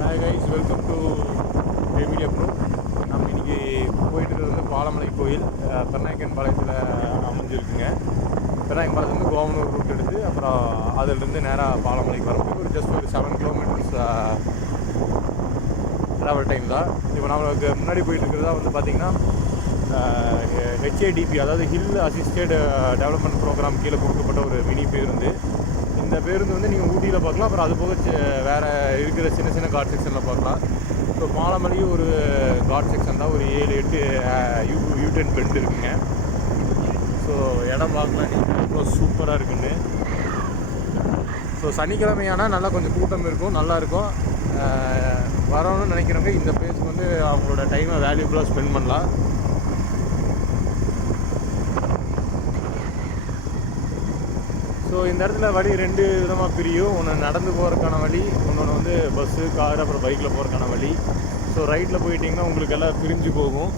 Hi guys welcome to media bro நம்ம இன்னைக்கு போயிட்டு இருக்கிறது வந்து பாலமலை கோயில். பெருநாயக்கன் பாளையத்தில் அமைஞ்சிருக்குங்க. பெருநாயக்கன் பாளையத்துலேருந்து கோவனூர் ரூட் எடுத்து அப்புறம் அதிலிருந்து நேராக பாலமலைக்கு வரப்போ ஒரு ஜஸ்ட் ஒரு செவன் கிலோமீட்டர்ஸ் ட்ராவல் டைம் தான். இப்போ நம்மளுக்கு முன்னாடி போயிட்டு இருக்கிறதா வந்து பார்த்திங்கன்னா ஹெச்ஏடிபி அதாவது ஹில் அசிஸ்டட் டெவலப்மெண்ட் ப்ரோக்ராம் கீழே கொடுக்கப்பட்ட ஒரு மினி பேருந்து. இந்த பேருந்து வந்து நீங்கள் ஊட்டியில் பார்க்கலாம். அப்புறம் அது போக வேறு இருக்கிற சின்ன சின்ன காட் செக்ஷனில் பார்க்கலாம். இப்போ மாலமலையும் ஒரு காட் செக்ஷன் தான். ஒரு ஏழு எட்டு யூ டென் பெல்ட் இருக்குங்க. ஸோ இடம் பார்க்கலாம். நீங்கள் ரொம்ப சூப்பராக இருக்குன்னு. ஸோ சனிக்கிழமையானால் நல்லா கொஞ்சம் கூட்டம் இருக்கும். நல்லாயிருக்கும் வரணும்னு நினைக்கிறவங்க இந்த பிளேஸ்க்கு வந்து அவங்களோட டைமை வேல்யூபுளாக ஸ்பெண்ட் பண்ணலாம். ஸோ இந்த இடத்துல வழி ரெண்டு விதமாக பிரியும். ஒன்று நடந்து போகிறதுக்கான வழி இன்னொன்று வந்து பஸ்ஸு கார் அப்புறம் பைக்கில் போகிறதுக்கான வழி. ஸோ ரைட்டில் போயிட்டிங்கன்னா உங்களுக்கு எல்லாம் பிரிஞ்சு போகும்.